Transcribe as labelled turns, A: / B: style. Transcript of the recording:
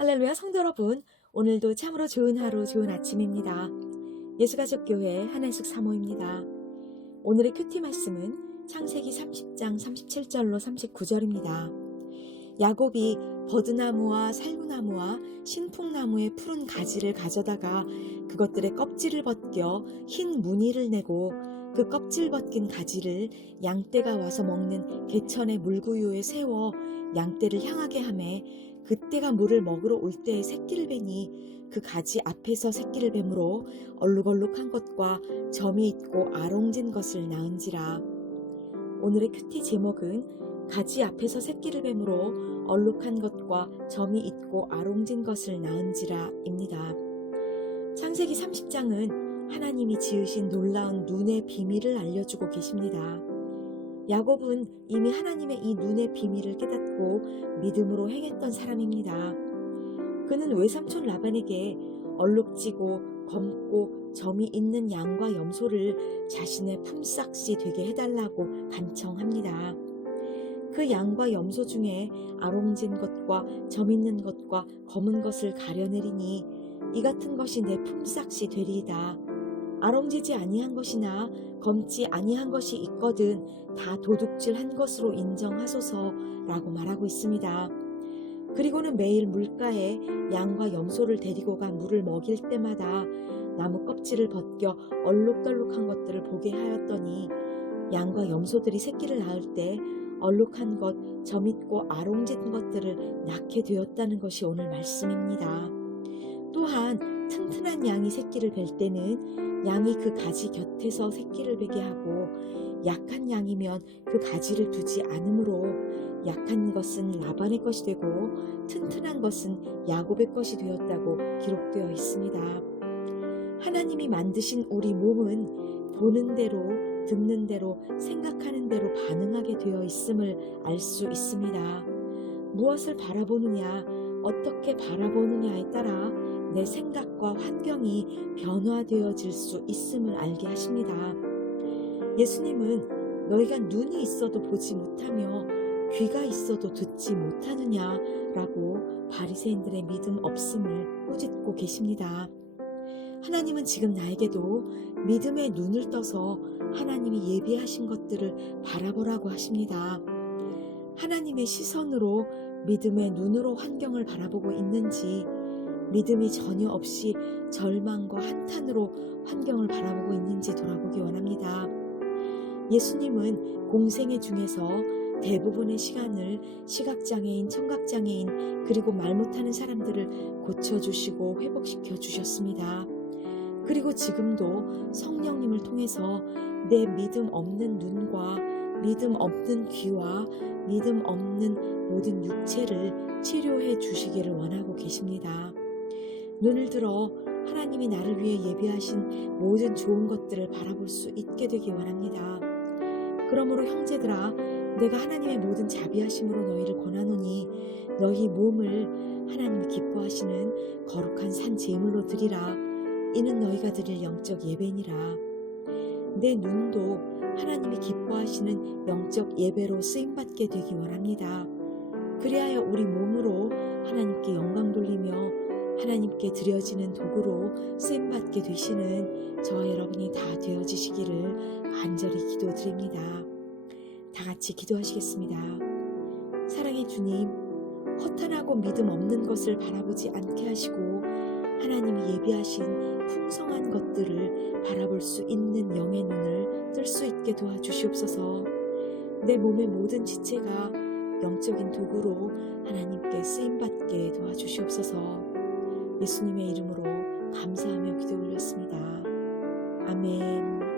A: 할렐루야 성도 여러분, 오늘도 참으로 좋은 하루, 좋은 아침입니다. 예수가족교회 한혜숙 사모입니다. 오늘의 큐티 말씀은 창세기 30장 37절로 39절입니다. 야곱이 버드나무와 살구나무와 신풍나무의 푸른 가지를 가져다가 그것들의 껍질을 벗겨 흰 무늬를 내고 그 껍질 벗긴 가지를 양떼가 와서 먹는 개천의 물구유에 세워 양떼를 향하게 하매 그때가 물을 먹으러 올 때에 새끼를 베니 그 가지 앞에서 새끼를 뱀으로 얼룩얼룩한 것과 점이 있고 아롱진 것을 낳은지라. 오늘의 큐티 제목은 가지 앞에서 새끼를 뱀으로 얼룩한 것과 점이 있고 아롱진 것을 낳은지라입니다. 창세기 30장은 하나님이 지으신 놀라운 눈의 비밀을 알려주고 계십니다. 야곱은 이미 하나님의 이 눈의 비밀을 깨닫고 믿음으로 행했던 사람입니다. 그는 외삼촌 라반에게 얼룩지고 검고 점이 있는 양과 염소를 자신의 품삯이 되게 해달라고 간청합니다. 그 양과 염소 중에 아롱진 것과 점 있는 것과 검은 것을 가려내리니 이 같은 것이 내 품삯이 되리이다. 아롱지지 아니한 것이나 검지 아니한 것이 있거든 다 도둑질한 것으로 인정하소서라고 말하고 있습니다. 그리고는 매일 물가에 양과 염소를 데리고 가 물을 먹일 때마다 나무 껍질을 벗겨 얼룩덜룩한 것들을 보게 하였더니 양과 염소들이 새끼를 낳을 때 얼룩한 것, 점 있고 아롱진 것들을 낳게 되었다는 것이 오늘 말씀입니다. 튼튼한 양이 새끼를 뵐 때는 양이 그 가지 곁에서 새끼를 베게 하고 약한 양이면 그 가지를 두지 않으므로 약한 것은 라반의 것이 되고 튼튼한 것은 야곱의 것이 되었다고 기록되어 있습니다. 하나님이 만드신 우리 몸은 보는 대로 듣는 대로 생각하는 대로 반응하게 되어 있음을 알 수 있습니다. 무엇을 바라보느냐, 어떻게 바라보느냐에 따라 내 생각과 환경이 변화되어질 수 있음을 알게 하십니다. 예수님은 너희가 눈이 있어도 보지 못하며 귀가 있어도 듣지 못하느냐라고 바리새인들의 믿음 없음을 꾸짖고 계십니다. 하나님은 지금 나에게도 믿음의 눈을 떠서 하나님이 예비하신 것들을 바라보라고 하십니다. 하나님의 시선으로 믿음의 눈으로 환경을 바라보고 있는지 믿음이 전혀 없이 절망과 한탄으로 환경을 바라보고 있는지 돌아보기 원합니다. 예수님은 공생애 중에서 대부분의 시간을 시각장애인, 청각장애인, 그리고 말 못하는 사람들을 고쳐주시고 회복시켜 주셨습니다. 그리고 지금도 성령님을 통해서 내 믿음 없는 눈과 믿음 없는 귀와 믿음 없는 모든 육체를 치료해 주시기를 원하고 계십니다. 눈을 들어 하나님이 나를 위해 예비하신 모든 좋은 것들을 바라볼 수 있게 되기 원합니다. 그러므로 형제들아, 내가 하나님의 모든 자비하심으로 너희를 권하노니 너희 몸을 하나님이 기뻐하시는 거룩한 산 제물로 드리라. 이는 너희가 드릴 영적 예배니라. 내 눈도 하나님이 기뻐하시는 영적 예배로 쓰임 받게 되기 원합니다. 그리하여 우리 몸으로 하나님께 영광 돌리며 하나님께 드려지는 도구로 쓰임 받게 되시는 저와 여러분이 다 되어지시기를 간절히 기도드립니다. 다 같이 기도하시겠습니다. 사랑의 주님, 허탄하고 믿음 없는 것을 바라보지 않게 하시고 하나님이 예비하신 풍성한 것들을 바라볼 수 있는 영의 눈을 뜰 수 있게 도와주시옵소서. 내 몸의 모든 지체가 영적인 도구로 하나님께 쓰임 받게 도와주시옵소서. 예수님의 이름으로 감사하며 기도 올렸습니다. 아멘.